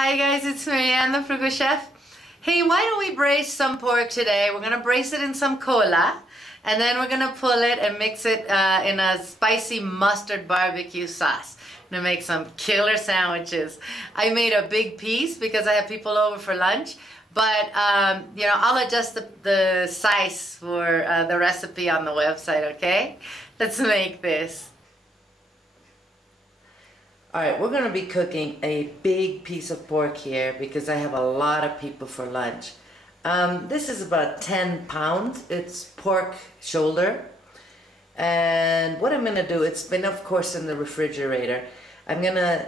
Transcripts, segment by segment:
Hi guys, it's Marianne, the Frugal Chef. Hey, why don't we braise some pork today? We're gonna braise it in some cola, and then we're gonna pull it and mix it in a spicy mustard barbecue sauce. I'm gonna make some killer sandwiches. I made a big piece because I have people over for lunch, but you know, I'll adjust the size for the recipe on the website, okay? Let's make this. Alright, we're going to be cooking a big piece of pork here because I have a lot of people for lunch. This is about 10 pounds. It's pork shoulder. And what I'm going to do, it's been of course in the refrigerator. I'm going to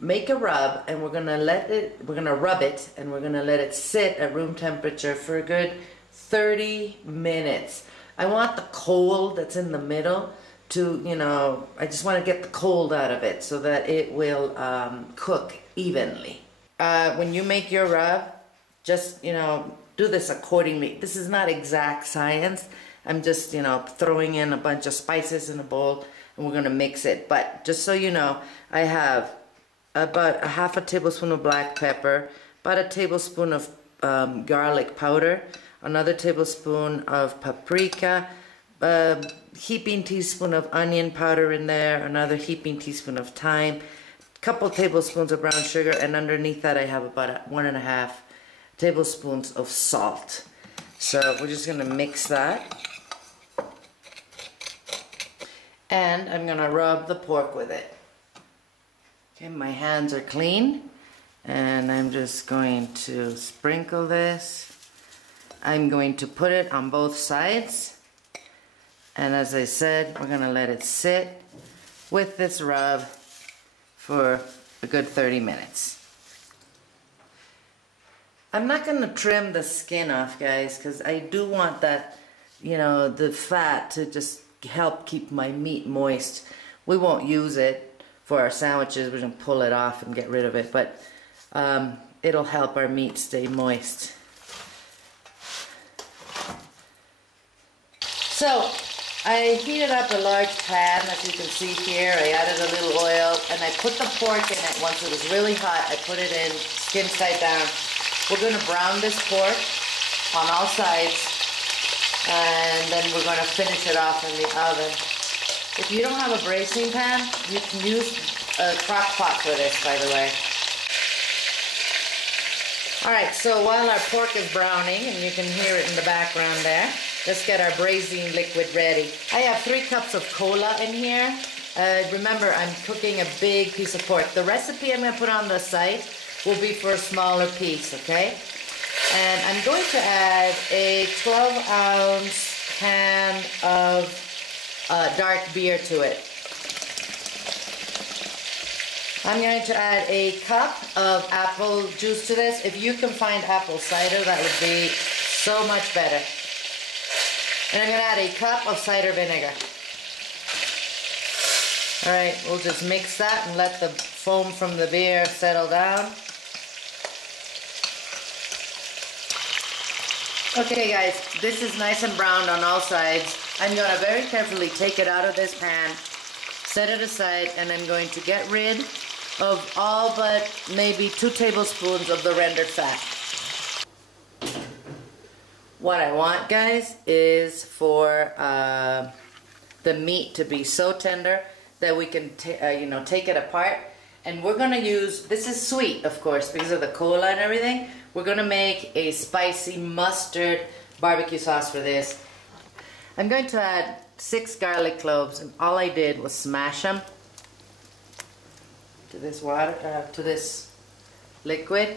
make a rub and we're going to rub it and we're going to let it sit at room temperature for a good 30 minutes. I want the cold that's in the middle to, you know, I just want to get the cold out of it so that it will cook evenly. When you make your rub, just, you know, do this accordingly. This is not exact science. I'm just, you know, throwing in a bunch of spices in a bowl and we're going to mix it. But just so you know, I have about a half a tablespoon of black pepper, about a tablespoon of garlic powder, another tablespoon of paprika, heaping teaspoon of onion powder in there, another heaping teaspoon of thyme, a couple tablespoons of brown sugar, and underneath that I have about 1.5 tablespoons of salt. So we're just going to mix that. And I'm going to rub the pork with it. Okay, my hands are clean. And I'm just going to sprinkle this. I'm going to put it on both sides. And as I said, we're going to let it sit with this rub for a good 30 minutes. I'm not going to trim the skin off, guys, because I do want that, you know, the fat to just help keep my meat moist. We won't use it for our sandwiches. We're going to pull it off and get rid of it, but it'll help our meat stay moist. So I heated up a large pan, as you can see here. I added a little oil and I put the pork in it. Once it was really hot, I put it in skin side down. We're going to brown this pork on all sides and then we're going to finish it off in the oven. If you don't have a braising pan, you can use a crock pot for this, by the way. Alright, so while our pork is browning, and you can hear it in the background there, let's get our braising liquid ready. I have 3 cups of cola in here. Remember, I'm cooking a big piece of pork. The recipe I'm going to put on the site will be for a smaller piece, okay? And I'm going to add a 12-ounce can of dark beer to it. I'm going to add a cup of apple juice to this. If you can find apple cider, that would be so much better. And I'm going to add a cup of cider vinegar. Alright, we'll just mix that and let the foam from the beer settle down. Okay guys, this is nice and browned on all sides. I'm going to very carefully take it out of this pan, set it aside, and I'm going to get rid of all but maybe 2 tablespoons of the rendered fat. What I want, guys, is for the meat to be so tender that we can you know, take it apart. And we're going to use, this is sweet, of course, because of the cola and everything. We're going to make a spicy mustard barbecue sauce for this. I'm going to add 6 garlic cloves, and all I did was smash them to this water, to this liquid.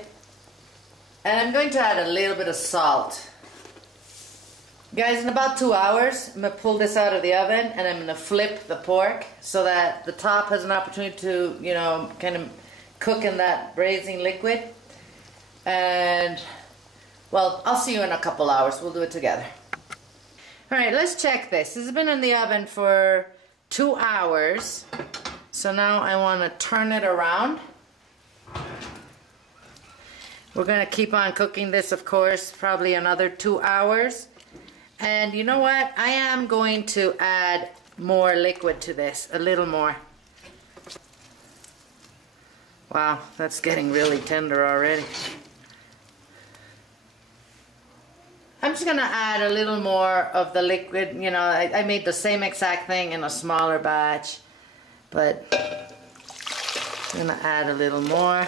And I'm going to add a little bit of salt. Guys, in about 2 hours, I'm going to pull this out of the oven and I'm going to flip the pork so that the top has an opportunity to, you know, kind of cook in that braising liquid. And, well, I'll see you in a couple hours. We'll do it together. Alright, let's check this. This has been in the oven for 2 hours. So now I want to turn it around. We're going to keep on cooking this, of course, probably another 2 hours. And you know what? I am going to add more liquid to this, a little more. Wow, that's getting really tender already. I'm just gonna add a little more of the liquid. You know, I made the same exact thing in a smaller batch, but I'm gonna add a little more.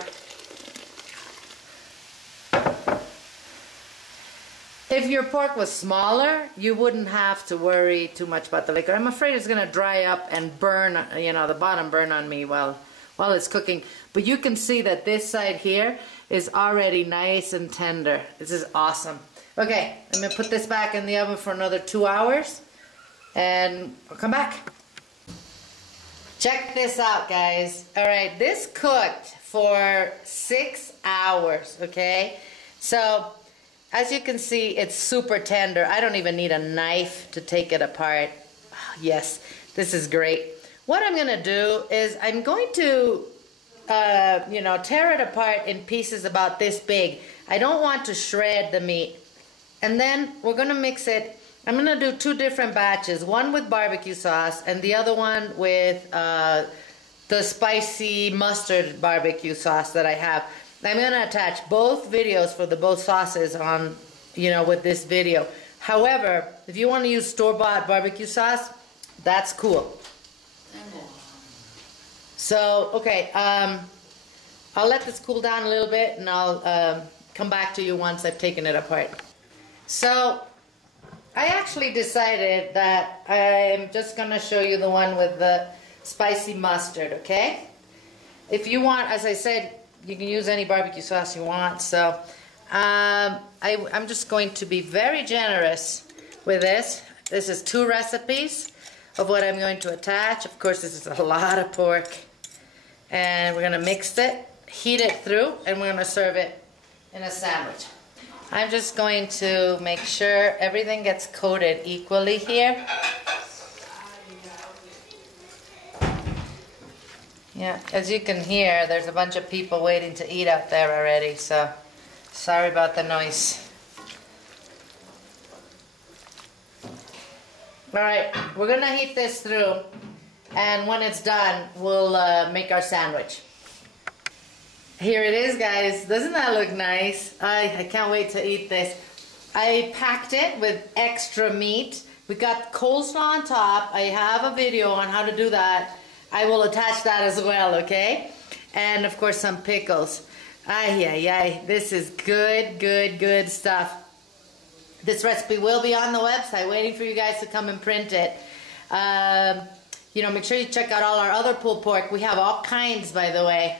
If your pork was smaller, you wouldn't have to worry too much about the liquor. I'm afraid it's gonna dry up and burn, you know, the bottom burn on me while it's cooking. But you can see that this side here is already nice and tender. This is awesome. Okay, I'm gonna put this back in the oven for another 2 hours and I'll come back. Check this out, guys. All right, this cooked for 6 hours, okay? So, as you can see, it's super tender. I don't even need a knife to take it apart. Oh, yes, this is great. What I'm gonna do is I'm going to, you know, tear it apart in pieces about this big. I don't want to shred the meat. And then we're gonna mix it. I'm gonna do 2 different batches, one with barbecue sauce and the other one with the spicy mustard barbecue sauce that I have. I'm gonna attach both videos for the both sauces on, you know, with this video. However, if you want to use store-bought barbecue sauce, that's cool. So, okay, I'll let this cool down a little bit and I'll come back to you once I've taken it apart. So, I actually decided that I'm just gonna show you the one with the spicy mustard, okay? If you want, as I said, you can use any barbecue sauce you want. So I'm just going to be very generous with this. This is 2 recipes of what I'm going to attach. Of course, this is a lot of pork. And we're gonna mix it, heat it through, and we're gonna serve it in a sandwich. I'm just going to make sure everything gets coated equally here. Yeah, as you can hear, there's a bunch of people waiting to eat out there already, so sorry about the noise. Alright, we're gonna heat this through, and when it's done, we'll make our sandwich. Here it is, guys. Doesn't that look nice? I can't wait to eat this. I packed it with extra meat. We got coleslaw on top. I have a video on how to do that. I will attach that as well, okay? And of course some pickles. Ay, ay, ay. This is good, good, good stuff. This recipe will be on the website, waiting for you guys to come and print it. You know, make sure you check out all our other pulled pork. We have all kinds, by the way.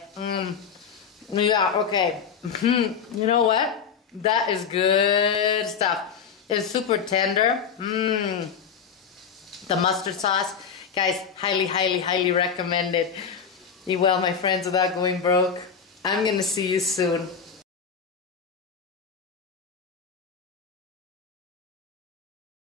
Yeah, okay. You know what? That is good stuff. It's super tender. The mustard sauce. Guys, highly, highly, highly recommended. Eat well, my friends, without going broke. I'm gonna see you soon.